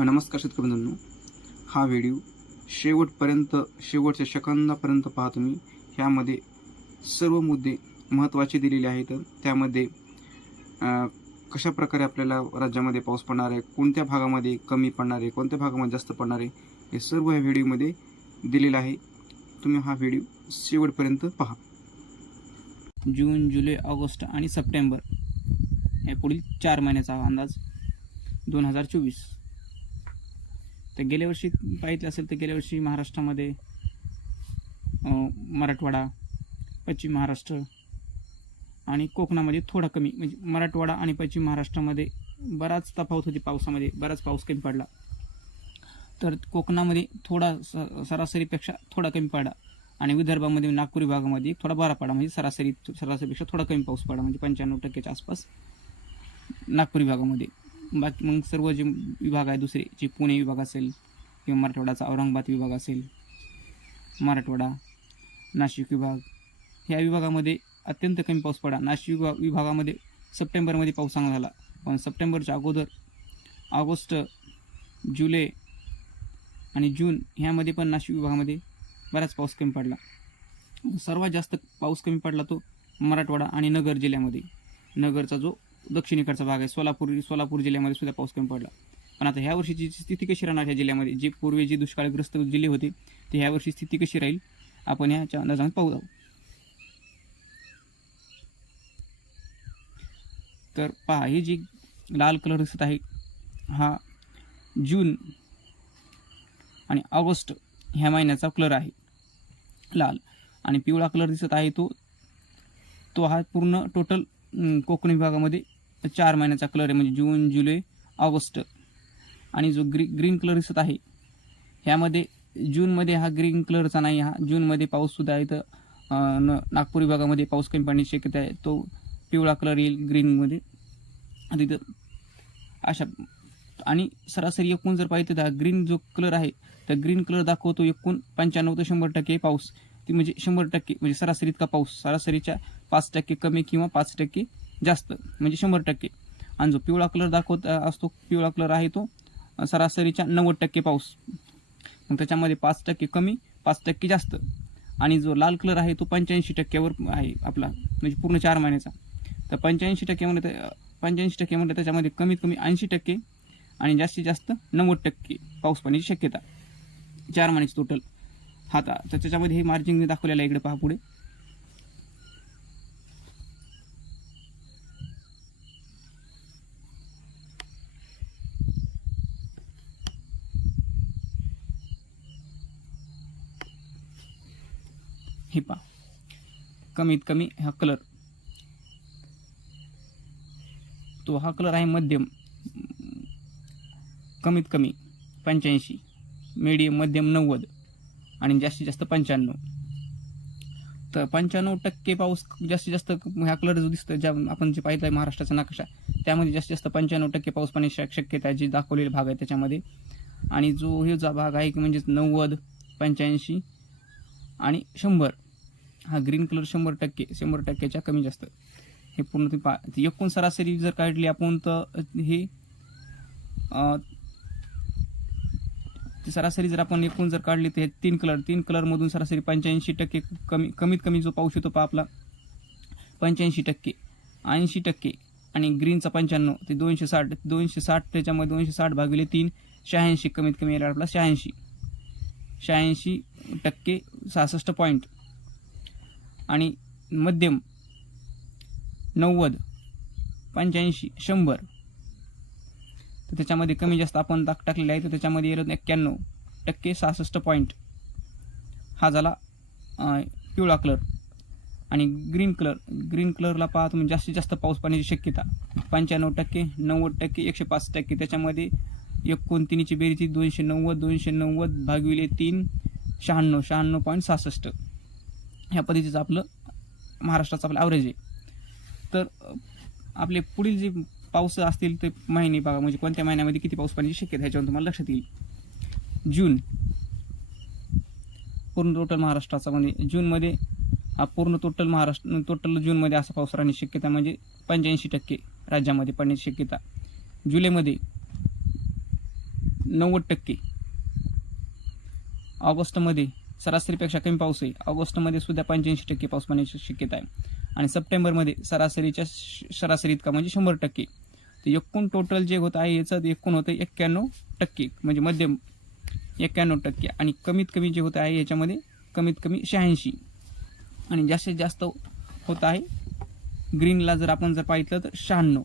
नमस्कार शेतकरी बंधूंनो हा व्हिडिओ शेवटपर्यंत शेवटच्या सेकंदापर्यंत पहा तुम्ही. ह्यामध्ये सर्व मुद्दे महत्त्वाचे दिलेले आहेत. त्यामध्ये कशाप्रकारे कशा प्रकारे आपल्याला राज्यामध्ये पाऊस पडणार आहे कोणत्या भागामध्ये कमी पडणार आहे कोणत्या भागामध्ये जास्त पडणार आहे हे सर्व या व्हिडिओमध्ये दिलेलं आहे. तुम्ही हा व्हिडिओ शेवटपर्यंत पहा. जून जुलै ऑगस्ट आणि सप्टेंबर या पुढील चार महिन्याचा अंदाज दोन हजार चोवीस. तर गेल्या वर्षी पाहिजे असेल तर गेल्या वर्षी महाराष्ट्रामध्ये मराठवाडा पश्चिम महाराष्ट्र आणि कोकणामध्ये थोडा कमी. म्हणजे मराठवाडा आणि पश्चिम महाराष्ट्रामध्ये बराच तफावत होती पावसामध्ये. बराच पाऊस कमी पडला. तर कोकणामध्ये थोडा स सरासरीपेक्षा थोडा कमी पडला. आणि विदर्भामध्ये नागपूर विभागामध्ये थोडा बरा पडा म्हणजे सरासरी सरासरीपेक्षा थोडा कमी पाऊस पडा म्हणजे पंच्याण्णव टक्क्याच्या आसपास नागपूर विभागामध्ये. बाकी मग सर्व जे विभाग आहे दुसरे जे पुणे विभाग असेल किंवा मराठवाड्याचा औरंगाबाद विभाग असेल मराठवाडा नाशिक विभाग ह्या विभागामध्ये अत्यंत कमी पाऊस पडा नाशिक विभा विभागामध्ये सप्टेंबरमध्ये पाऊस चांगला झाला. पण सप्टेंबरच्या अगोदर ऑगस्ट जुलै आणि जून ह्यामध्ये पण नाशिक विभागामध्ये बराच पाऊस कमी पडला. सर्वात जास्त पाऊस कमी पडला तो मराठवाडा आणि नगर जिल्ह्यामध्ये. नगरचा जो दक्षिणेकडचा भाग आहे. सोलापूर सोलापूर जिल्ह्यामध्ये सुद्धा पाऊस कमी पडला. पण आता ह्या वर्षीची स्थिती कशी राहणार ह्या जिल्ह्यामध्ये? जे पूर्वी जे दुष्काळग्रस्त जिल्हे होते ते ह्या वर्षी स्थिती कशी राहील? आपण ह्याच्या अंदाजाने पाहू जाऊ. तर पहा ही जी लाल कलर दिसत आहे हा जून आणि ऑगस्ट ह्या महिन्याचा कलर आहे लाल. आणि पिवळा कलर दिसत आहे तो तो हा पूर्ण टोटल कोकण विभागामध्ये चार महिन्याचा कलर आहे म्हणजे जून जुलै ऑगस्ट. आणि जो ग्री ग्रीन कलर दिसत आहे ह्यामध्ये जूनमध्ये हा ग्रीन कलरचा नाही हा जूनमध्ये पाऊससुद्धा आहे. तर न नागपूर विभागामध्ये पाऊस कमी पडण्याची शक्यता आहे. तो पिवळा कलर येईल ग्रीनमध्ये तिथं अशा आणि सरासरी एकूण जर पाहिजे तर हा ग्रीन जो कलर आहे तर ग्रीन कलर दाखवतो एकूण पंच्याण्णव ते शंभर टक्के पाऊस. ती म्हणजे शंभर टक्के म्हणजे सरासरी इतका पाऊस. सरासरीच्या पाच टक्के कमी किंवा पाच टक्के जास्त म्हणजे शंभर टक्के. आणि जो पिवळा कलर दाखवत असतो पिवळा कलर आहे तो सरासरीच्या नव्वद टक्के पाऊस. मग त्याच्यामध्ये पाच टक्के कमी पाच टक्के जास्त. आणि जो लाल कलर आहे तो पंच्याऐंशी टक्क्यावर आहे आपला म्हणजे पूर्ण चार महिन्याचा. तर पंच्याऐंशी टक्के म्हणजे पंच्याऐंशी टक्के म्हणलं त्याच्यामध्ये कमीत कमी ऐंशी टक्के आणि जास्तीत जास्त नव्वद टक्के पाऊस पाण्याची शक्यता. चार महिन्याची टोटल हाता तर त्याच्यामध्ये हे मार्जिन मी दाखवलेलं आहे इकडे पहा पुढे. हे पहा. कमीत कमी हा कलर तो हा कलर आहे मध्यम. कमीत कमी पंच्याऐंशी. मीडियम मध्यम नव्वद. आणि जास्तीत जास्त पंच्याण्णव. तर पंच्याण्णव टक्के पाऊस जास्तीत जास्त ह्या कलर जो दिसतो ज्या आपण जे पाहिलं आहे महाराष्ट्राचा नकाशा त्यामध्ये जास्तीत जास्त पंच्याण्णव टक्के पाऊस पाण्याची शक- शक्यता जी दाखवलेला भाग आहे त्याच्यामध्ये. आणि जो हे जो भाग आहे की म्हणजेच नव्वद पंच्याऐंशी आणि शंभर. हा ग्रीन कलर शंभर टक्के शंभर टक्क्याच्या कमी जास्त. हे पूर्ण तुम्ही पा एकूण सरासरी जर काढली आपण तर हे सरासरी जर आपण एकूण जर काढली तर हे तीन कलर तीन कलरमधून सरासरी पंच्याऐंशी टक्के कमी कमीत कमी जो पाऊस येतो पा आपला पंच्याऐंशी टक्के ऐंशी टक्के आणि ग्रीनचा पंच्याण्णव ते दोनशे साठ दोनशे साठ त्याच्यामध्ये दोनशे साठ भागिले तीन शहाऐंशी कमीत कमी येणार आपला शहाऐंशी. शहाऐंशी टक्के सहासष्ट पॉईंट आणि मध्यम नव्वद पंच्याऐंशी शंभर. तर त्याच्यामध्ये कमी जास्त आपण ताक टाकलेले आहे तर त्याच्यामध्ये येईल एक्क्याण्णव टक्के सहासष्ट पॉईंट हा झाला पिवळा कलर आणि ग्रीन कलर ग्रीन कलरला पहा तुम्ही जास्तीत जास्त पाऊस पाण्याची शक्यता. पंच्याण्णव टक्के नव्वद टक्के एकशे पाच टक्के. त्याच्यामध्ये एकोणतीनीची बेरीची दोनशे नव्वद दोनशे नव्वद भागविले तीन. शहाण्णव शहाण्णव पॉईंट सहासष्ट. ह्या पद्धतीचं आपलं महाराष्ट्राचं आपलं ॲव्हरेज आहे. तर आपले पुढील जे पाऊस असतील ते महिने बघा म्हणजे कोणत्या महिन्यामध्ये किती पाऊस पाण्याची शक्यता ह्याच्यावर तुम्हाला लक्षात येईल. जून. पूर्ण टोटल महाराष्ट्राचा म्हणजे जूनमध्ये हा पूर्ण टोटल महाराष्ट्र टोटल जूनमध्ये असा पाऊस राहण्याची शक्यता म्हणजे पंच्याऐंशी टक्के राज्यामध्ये पडण्याची शक्यता. जुलैमध्ये नव्वद टक्के. ऑगस्टमध्ये सरासरीपेक्षा कमी पाऊस आहे. ऑगस्टमध्ये सुद्धा पंच्याऐंशी टक्के पाऊस पडण्याची शक्यता आहे. आणि सप्टेंबरमध्ये सरासरीच्या सरासरी इतका म्हणजे शंभर टक्के. तर एकूण टोटल जे होत आहे याचं एकूण होतं एक्क्याण्णव टक्के म्हणजे मध्यम एक्क्याण्णव टक्के. आणि कमीत कमी जे होत आहे याच्यामध्ये कमीत कमी शहाऐंशी. आणि जास्तीत जास्त होत आहे ग्रीनला जर आपण जर पाहिलं तर शहाण्णव.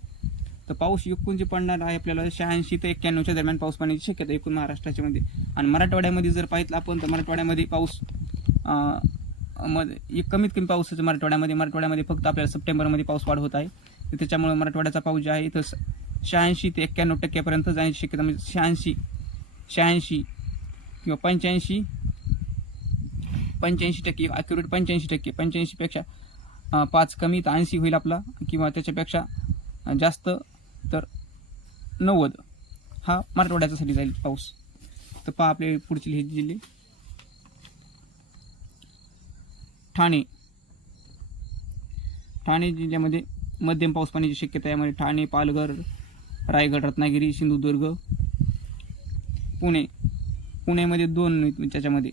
तर पाऊस एकूण जे पडणार आहे आपल्याला शहाऐंशी ते एक्क्याण्णवच्या दरम्यान पाऊस पडण्याची शक्यता एकूण महाराष्ट्राच्या मध्ये आणि मराठवाड्यामध्ये जर पाहिलं आपण तर मराठवाड्यामध्ये पाऊसमध्ये एक कमीत कमी पाऊस मराठवाड्यामध्ये. मराठवाड्यामध्ये फक्त आपल्याला सप्टेंबरमध्ये पाऊस वाढ होत आहे. तर त्याच्यामुळे मराठवाड्याचा पाऊस जे आहे तर शहाऐंशी ते एक्क्याण्णव टक्क्यापर्यंत जाण्याची शक्यता म्हणजे शहाऐंशी शहाऐंशी किंवा पंच्याऐंशी पंच्याऐंशी टक्के ॲक्युरेट पंच्याऐंशी टक्के पंच्याऐंशीपेक्षा पाच कमी तर ऐंशी होईल आपला किंवा त्याच्यापेक्षा जास्त तर नव्वद. हा मराठवाड्याच्यासाठी जाईल पाऊस. तर पहा आपले पुढचे हे जिल्हे ठाणे. ठाणे जिल्ह्यामध्ये मध्यम पाऊस पाण्याची शक्यता आहे. यामध्ये ठाणे पालघर रायगड रत्नागिरी सिंधुदुर्ग पुणे. पुण्यामध्ये दोन त्याच्यामध्ये.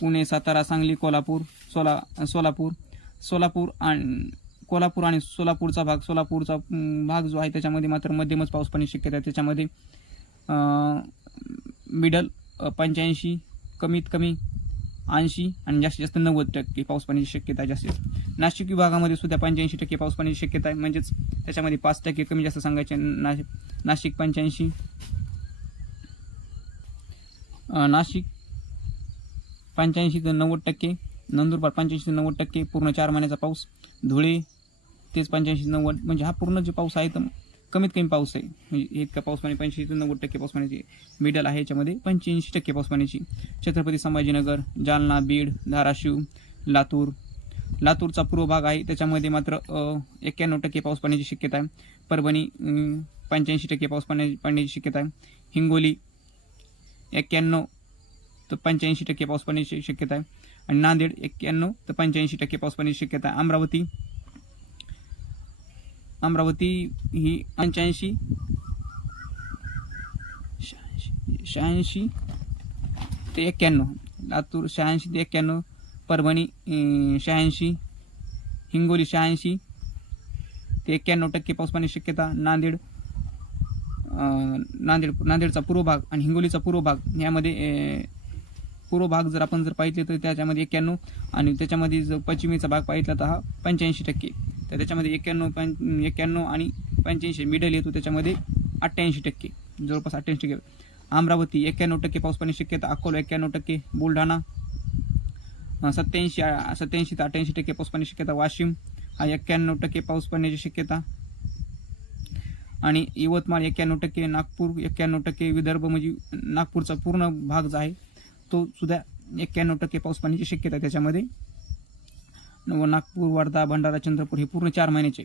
पुणे सातारा सांगली कोल्हापूर सोला सोलापूर सोलापूर आणि कोल्हापूर आणि सोलापूरचा भाग सोलापूरचा भाग जो आहे त्याच्यामध्ये मात्र मध्यमच पाऊस पाण्याची शक्यता आहे. त्याच्यामध्ये मिडल पंच्याऐंशी कमीत कमी ऐंशी आणि जास्तीत जास्त नव्वद टक्के पाऊस पाण्याची शक्यता आहे जास्तीत नाशिक विभागामध्ये सुद्धा पंच्याऐंशी टक्के पाऊस पाण्याची शक्यता आहे. म्हणजेच त्याच्यामध्ये पाच टक्के कमी जास्त सांगायचे नाशिक नाशिक पंच्याऐंशी नाशिक पंच्याऐंशी ते नव्वद टक्के नंदुरबार पंच्याऐंशी ते नव्वद टक्के पूर्ण चार महिन्याचा पाऊस धुळे तेच पंच्याऐंशी नव्वद म्हणजे हा पूर्ण जो पाऊस आहे तर कमीत कमी पाऊस आहे. म्हणजे इतका पाऊस पाणी पंच्याऐंशी ते नव्वद टक्के पाऊस पाण्याची मिडल आहे याच्यामध्ये पंच्याऐंशी टक्के पाऊस पाण्याची छत्रपती संभाजीनगर जालना बीड धाराशिव लातूर. लातूरचा पूर्व भाग आहे त्याच्यामध्ये मात्र एक्क्याण्णव टक्के पाऊस पाण्याची शक्यता आहे. परभणी पंच्याऐंशी टक्के पाऊस पाण्या पाण्याची शक्यता आहे. हिंगोली एक्क्याण्णव तर पंच्याऐंशी टक्के पाऊस पाण्याची शक्यता आहे. आणि नांदेड एक्क्याण्णव तर पंच्याऐंशी टक्के पाऊस पडण्याची शक्यता आहे. अमरावती अमरावती ही पंच्याऐंशी. शहाऐंशी शहाऐंशी ते एक्क्याण्णव. लातूर शहाऐंशी ते एक्क्याण्णव. परभणी शहाऐंशी. हिंगोली शहाऐंशी ते एक्क्याण्णव टक्के पाऊस पाण्याची शक्यता. नांदेड नांदेड नांदेडचा पूर्व भाग आणि हिंगोलीचा पूर्व भाग यामध्ये पूर्व भाग जर आपण जर पाहिजे तर त्याच्यामध्ये एक्क्याण्णव आणि त्याच्यामध्ये जर पश्चिमेचा भाग पाहिजे तर हा पंच्याऐंशी टक्के. तर त्याच्यामध्ये एक्क्याण्णव पं एक्क्याण्णव आणि पंच्याऐंशी मिडल येतो. त्याच्यामध्ये अठ्ठ्याऐंशी टक्के जवळपास अठ्ठ्याऐंशी टक्के. अमरावती एक्क्याण्णव टक्के पाऊस पाण्याची शक्यता. अकोला एक्क्याण्णव टक्के. बुलढाणा सत्याऐंशी सत्याऐंशी ते अठ्ठ्याऐंशी टक्के पाऊस पाण्याची शक्यता. वाशिम हा एक्क्याण्णव टक्के पाऊस पडण्याची शक्यता. आणि यवतमाळ एक्क्याण्णव टक्के. नागपूर एक्क्याण्णव टक्के विदर्भ म्हणजे नागपूरचा पूर्ण भाग जो आहे. तो सुद्धा एक्क्याण्णव टक्के पाऊस पाण्याची शक्यता त्याच्यामध्ये. व नागपूर वर्धा भंडारा चंद्रपूर हे पूर्ण चार महिन्याचे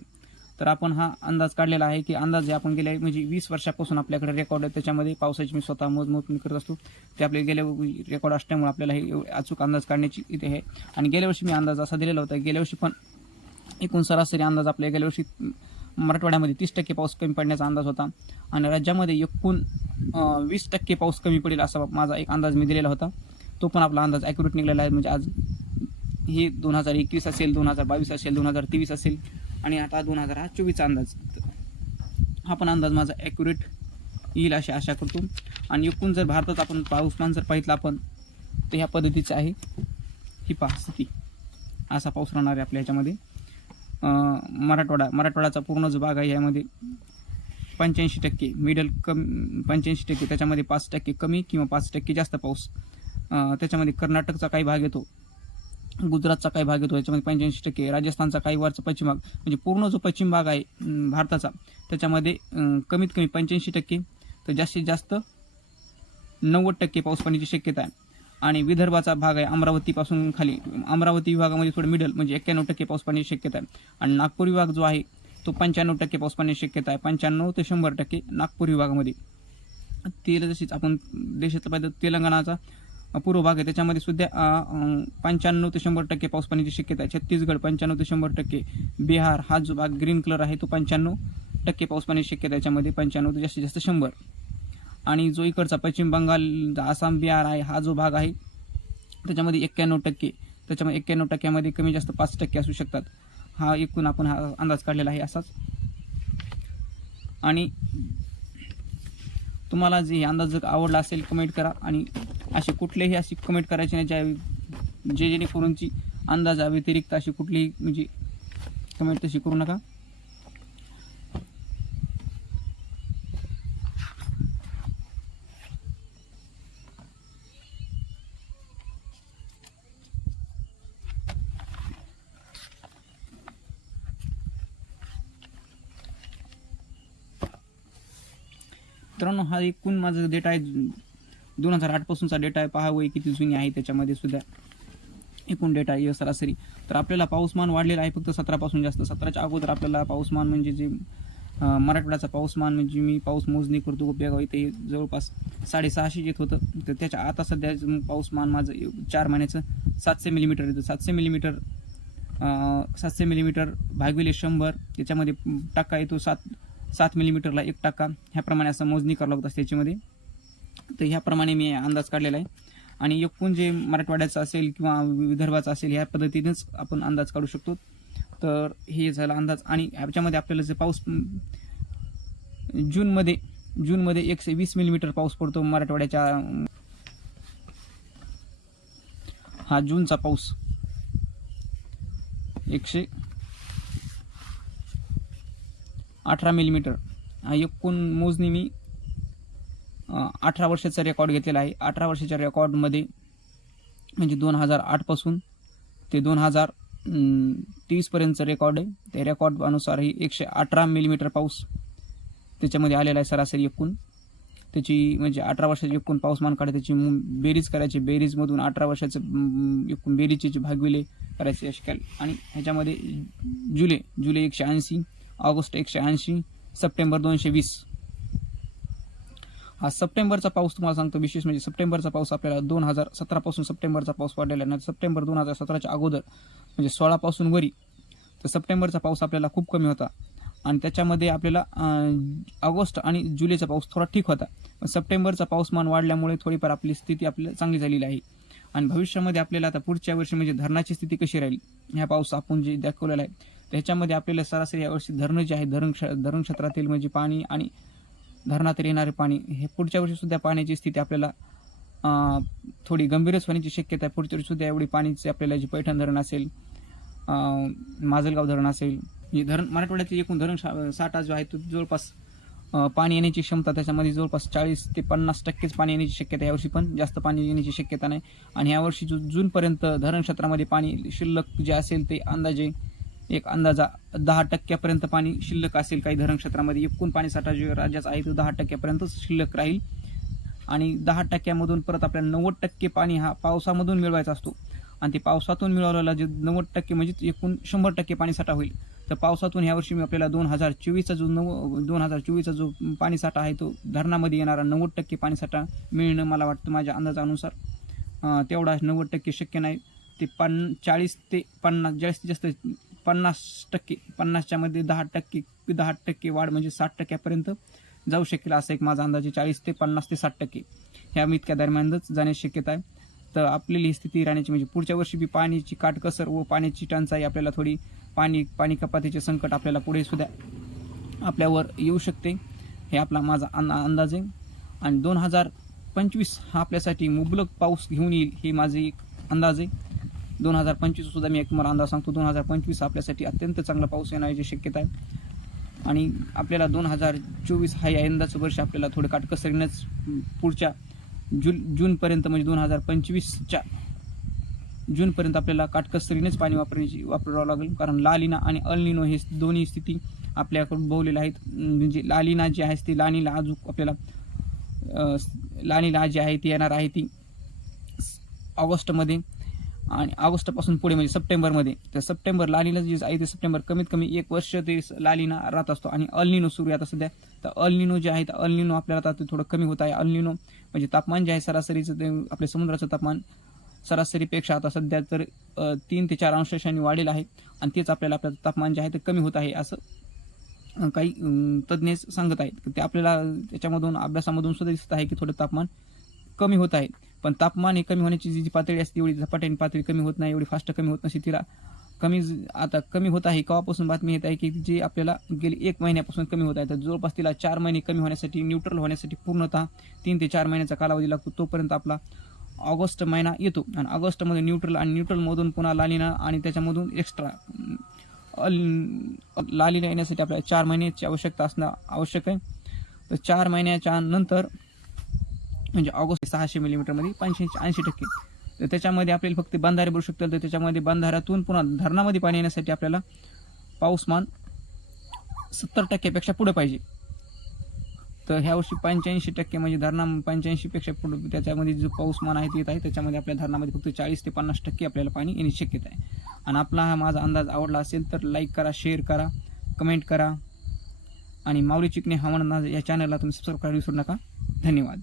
तर आपण हा अंदाज काढलेला आहे की अंदाज जे आपण गेल्या म्हणजे वीस वर्षापासून आपल्याकडे रेकॉर्ड आहे त्याच्यामध्ये पावसाची मी स्वतः मोजमोजणी करत असतो. ते आपले गेल्या रेकॉर्ड असल्यामुळे आपल्याला हे अचूक अंदाज काढण्याची इथे आहे. आणि गेल्या वर्षी मी अंदाज असा दिलेला होता गेल्या वर्षी पण एकूण सरासरी अंदाज आपल्या गेल्या वर्षी मराठवाड्यामध्ये तीस टक्के पाऊस कमी पडण्याचा अंदाज होता. आणि राज्यामध्ये एकूण वीस टक्के पाऊस कमी पडेल असा माझा एक अंदाज मी दिलेला होता. तो पण आपला अंदाज ॲक्युरेट निघालेला आहे. म्हणजे आज हे दोन हजार एकवीस असेल दोन हजार बावीस असेल दोन हजार तेवीस असेल. आणि आता दोन हजार हा चोवीसचा अंदाज. हा पण अंदाज माझा ॲक्युरेट येईल अशी आशा करतो. आणि एकूण जर भारतात आपण पाऊसमान जर पाहितला आपण तर ह्या पद्धतीचं आहे ही पहा स्थिती असा पाऊस राहणार आहे आपल्या ह्याच्यामध्ये मराठवाडा मराठवाड्याचा पूर्ण जो भाग आहे यामध्ये पंच्याऐंशी टक्के मिडल कम पंच्याऐंशी टक्के त्याच्यामध्ये पाच टक्के कमी किंवा पाच टक्के जास्त पाऊस. त्याच्यामध्ये कर्नाटकचा काही भाग येतो. गुजरातचा काही भाग येतो याच्यामध्ये पंच्याऐंशी टक्के राजस्थानचा काही वरचा पश्चिम भाग म्हणजे पूर्ण जो पश्चिम भाग आहे भारताचा त्याच्यामध्ये कमीत कमी पंच्याऐंशी टक्के तर जास्तीत जास्त नव्वद टक्के पाऊस पडण्याची शक्यता आहे. आणि विदर्भाचा भाग आहे अमरावतीपासून खाली अमरावती विभागामध्ये थोडं मिडल म्हणजे एक्क्याण्णव टक्के पाऊस पडण्याची शक्यता आहे. आणि नागपूर विभाग जो आहे तो पंच्याण्णव टक्के पाऊस पडण्याची शक्यता आहे. पंच्याण्णव ते शंभर टक्के नागपूर विभागामध्ये. तेल जशीच आपण देशातला पाहिजे तेलंगणाचा पूर्व भाग आहे. त्याच्यामध्ये सुद्धा पंच्याण्णव ते शंभर टक्के पाऊस पाण्याची शक्यता आहे. छत्तीसगड पंच्याण्णव ते शंभर टक्के. बिहार हा जो भाग ग्रीन कलर आहे तो पंच्याण्णव टक्के पाऊस पाण्याची शक्यता याच्यामध्ये पंच्याण्णव ते जास्तीत जास्त शंभर. आणि जो इकडचा पश्चिम बंगाल आसाम बिहार आहे हा जो भाग आहे त्याच्यामध्ये एक्क्याण्णव टक्के. त्याच्यामध्ये एक्क्याण्णव टक्क्यामध्ये कमी जास्त पाच टक्के असू शकतात. हा एकूण आपण हा अंदाज काढलेला आहे असाच. आणि तुम्हाला जे हे अंदाज जर आवडला असेल कमेंट करा. आणि असे कुठलेही अशी कमेंट करायची नाही ज्या जे जेणेकरूनची अंदाजा व्यतिरिक्त अशी कुठलीही म्हणजे कमेंट तशी करू नका. मित्रांनो हा एकूण माझा डेटा आहे. दोन हजार आठपासूनचा डेटा आहे. पहा वय किती जुनी आहे. त्याच्यामध्ये सुद्धा एकूण डेटा आहे सरासरी. तर आपल्याला पाऊसमान वाढलेला आहे फक्त सतरापासून जास्त. सतराच्या अगोदर आपल्याला पाऊसमान म्हणजे जे मराठवाड्याचा पाऊसमान म्हणजे मी पाऊस मोजणी करतो उपयोग इथे जवळपास साडेसहाशे येत होतं. तर त्याच्या आता सध्या पाऊसमान माझं चार महिन्याचं सातशे मिलीमीटर येतं. सातशे मिलीमीटर सातशे मिलीमीटर भागविले शंभर. त्याच्यामध्ये टक्का येतो सात सात मिलीमीटरला एक टक्का. ह्याप्रमाणे असं मोजणी करावं लागतं त्याच्यामध्ये. तर ह्याप्रमाणे मी अंदाज काढलेला आहे. आणि एकूण जे मराठवाड्याचं असेल किंवा विदर्भाचं असेल ह्या पद्धतीनेच आपण अंदाज काढू शकतो. तर हे झाला अंदाज. आणि ह्याच्यामध्ये आपल्याला जे पाऊस जूनमध्ये जूनमध्ये एकशे वीस मिलीमीटर पाऊस पडतो मराठवाड्याच्या हा जूनचा पाऊस. एकशे अठरा मिलीमीटर. हा एकूण मोजणी मी अठरा वर्षाचा रेकॉर्ड घेतलेला आहे. अठरा वर्षाच्या रेकॉर्डमध्ये म्हणजे दोन हजार आठपासून ते दोन हजार तीसपर्यंतचं रेकॉर्ड आहे. त्या रेकॉर्ड अनुसारही एकशे अठरा मिलीमीटर पाऊस त्याच्यामध्ये आलेला आहे सरासरी एकूण. त्याची म्हणजे अठरा वर्षाची एकूण पाऊसमान काढे त्याची बेरीज करायची बेरीजमधून अठरा वर्षाचं एकूण बेरीजचे जे भागविले करायचे असे केले आणि ह्याच्यामध्ये जुलै जुलै एकशे ऐंशी ऑगस्ट एकशे ऐंशी सप्टेंबर दोनशे वीस हा सप्टेंबरचा पाऊस तुम्हाला सांगतो विशेष म्हणजे सप्टेंबरचा पाऊस आपल्याला दोन हजार सतरापासून सप्टेंबरचा पाऊस पडलेला आहे. नाही सप्टेंबर दोन हजार सतराच्या अगोदर म्हणजे सोळापासून वरी तर सप्टेंबरचा पाऊस आपल्याला खूप कमी होता. आणि त्याच्यामध्ये आपल्याला ऑगस्ट आणि जुलैचा पाऊस थोडा ठीक होता. पण सप्टेंबरचा पाऊसमान वाढल्यामुळे थोडीफार आपली स्थिती आपल्याला चांगली झालेली आहे. आणि भविष्यामध्ये आपल्याला आता पुढच्या वर्षी म्हणजे धरणाची स्थिती कशी राहील ह्या पाऊस आपण जे दाखवलेला आहे त्याच्यामध्ये आपल्याला सरासरी यावर्षी धरणं जे आहे धरण क्ष- धरण क्षेत्रातील म्हणजे पाणी आणि धरणातील येणारे पाणी हे पुढच्या वर्षीसुद्धा पाण्याची स्थिती आपल्याला थोडी गंभीरच होण्याची शक्यता आहे. पुढच्या वर्षी सुद्धा एवढी पाणीची आपल्याला जी पैठण धरण असेल माजलगाव धरण असेल हे धरण मराठवाड्यातील एकूण धरण शा- साठा जो आहे तो जवळपास पाणी येण्याची क्षमता त्याच्यामध्ये जवळपास चाळीस ते पन्नास टक्केच पाणी येण्याची शक्यता आहे. यावर्षी पण जास्त पाणी येण्याची शक्यता नाही. आणि यावर्षी जो जूनपर्यंत धरण क्षेत्रामध्ये पाणी शिल्लक जे असेल ते अंदाजे एक अंदाजा दहा टक्क्यापर्यंत पाणी शिल्लक असेल काही धरण क्षेत्रामध्ये एकूण पाणीसाठा जो राज्याचा आहे तो दहा टक्क्यापर्यंतच शिल्लक राहील. आणि दहा टक्क्यामधून परत आपल्याला नव्वद टक्के पाणी हा पावसामधून मिळवायचा असतो. आणि ते पावसातून मिळवलेला जे नव्वद टक्के म्हणजे एकूण शंभर टक्के पाणीसाठा होईल. तर पावसातून ह्यावर्षी मी आपल्याला दोन हजार चोवीसचा जो नव दोन हजार चोवीसचा जो पाणीसाठा आहे तो धरणामध्ये येणारा नव्वद टक्के पाणीसाठा मिळणं मला वाटतं माझ्या अंदाजानुसार. तेवढा नव्वद टक्के शक्य नाही. ते पन चाळीस ते पन्नास जास्तीत जास्त पन्नास टक्के पन्नासच्या मध्ये दहा टक्के दहा टक्के वाढ म्हणजे साठ टक्क्यापर्यंत जाऊ शकेल असा एक माझा अंदाजे चाळीस ते पन्नास ते साठ टक्के. ह्या इतक्या दरम्यानच जाण्याची शक्यता आहे. तर आपली ही स्थिती राहण्याची म्हणजे पुढच्या वर्षी बी पाण्याची काटकसर व पाण्याची टंचाई आपल्याला थोडी पाणी पाणी कपातीचे संकट आपल्याला पुढे सुद्धा आपल्यावर येऊ शकते. हे आपला माझा अंदाज आहे. आणि दोन हजार पंचवीस हा आपल्यासाठी मुबलक पाऊस घेऊन येईल हे माझे एक अंदाज आहे. दोन हजार पंचवीस सुद्धा मी एक तुम्हाला अंदाज सांगतो. दोन हजार पंचवीस आपल्यासाठी अत्यंत चांगला पाऊस येण्याची शक्यता आहे. आणि आपल्याला दोन हजार चोवीस हा या यंदाचं वर्ष आपल्याला थोडं काटकसरीनंच पुढच्या जून जूनपर्यंत म्हणजे दोन हजार पंचवीसच्या जूनपर्यंत आपल्याला काटकसरीनेच पाणी वापरण्याची वापरावं लागेल. कारण लालिना आणि अल्निनो हे दोन्ही स्थिती आपल्याकडून भोवलेल्या आहेत. म्हणजे लालिना जी आहे ती लानीला अजून आपल्याला लाणीला लानीला जी आहे ती येणार आहे ती ऑगस्टमध्ये. आणि ऑगस्टपासून पुढे म्हणजे सप्टेंबरमध्ये. तर सप्टेंबर लालीला जे आहे ते सप्टेंबर कमीत कमी एक वर्ष ते लालीना राहत असतो. आणि अल्निनो सुरू आहे आता सध्या. तर अल्निनो जे आहे तर अल्निनो आपल्याला आता ते थोडं कमी होत आहे. अल्निनो म्हणजे तापमान जे आहे सरासरीचं ते आपल्या समुद्राचं तापमान सरासरीपेक्षा आता सध्या तर तीन ते चार अंशांनी वाढेल आहे. आणि तेच आपल्याला आपलं तापमान जे आहे ते कमी होत आहे असं काही तज्ज्ञ सांगत आहेत. ते आपल्याला त्याच्यामधून अभ्यासामधून सुद्धा दिसत आहे की थोडं तापमान कमी होत आहे. पण तापमान हे कमी होण्याची जी जी पातळी असते एवढी झपाट्याने पातळी कमी होत नाही एवढी फास्ट कमी होत नसते. तिला कमी ज- आता कमी होत आहे. केव्हापासून बातमी येत आहे की जे आपल्याला गेली एक महिन्यापासून कमी होत आहे. तर जवळपास तिला चार महिने कमी होण्यासाठी न्यूट्रल होण्यासाठी पूर्णतः तीन ते चार महिन्याचा कालावधी लागतो. तोपर्यंत आपला ऑगस्ट महिना येतो. आणि ऑगस्टमध्ये न्यूट्रल आणि न्यूट्रलमधून पुन्हा लालिना आणि त्याच्यामधून एक्स्ट्रा लालिना येण्यासाठी आपल्याला चार महिन्याची आवश्यकता असणं आवश्यक आहे. तर चार महिन्याच्या नंतर म्हणजे ऑगस्ट सहाशे मिलीमीटरमध्ये पंच्याऐंशी ऐंशी टक्के. तर त्याच्यामध्ये आपल्याला फक्त बंधारे भरू शकतात. तर त्याच्यामध्ये बंधाऱ्यातून पुन्हा धरणामध्ये पाणी येण्यासाठी आपल्याला पाऊसमान सत्तर टक्क्यापेक्षा पुढं पाहिजे. तर ह्या वर्षी पंच्याऐंशी टक्के म्हणजे धरणा पंच्याऐंशीपेक्षा पुढे त्याच्यामध्ये जो पाऊसमान आहे येत आहे त्याच्यामध्ये आपल्या धरणामध्ये फक्त चाळीस ते पन्नास टक्के आपल्याला पाणी येण्याची शक्यता आहे. आणि आपला हा माझा अंदाज आवडला असेल तर लाईक करा शेअर करा कमेंट करा. आणि माऊली चिकणे हवामान अंदाज या चॅनलला तुम्ही सबस्क्राईब करायला विसरू नका. धन्यवाद.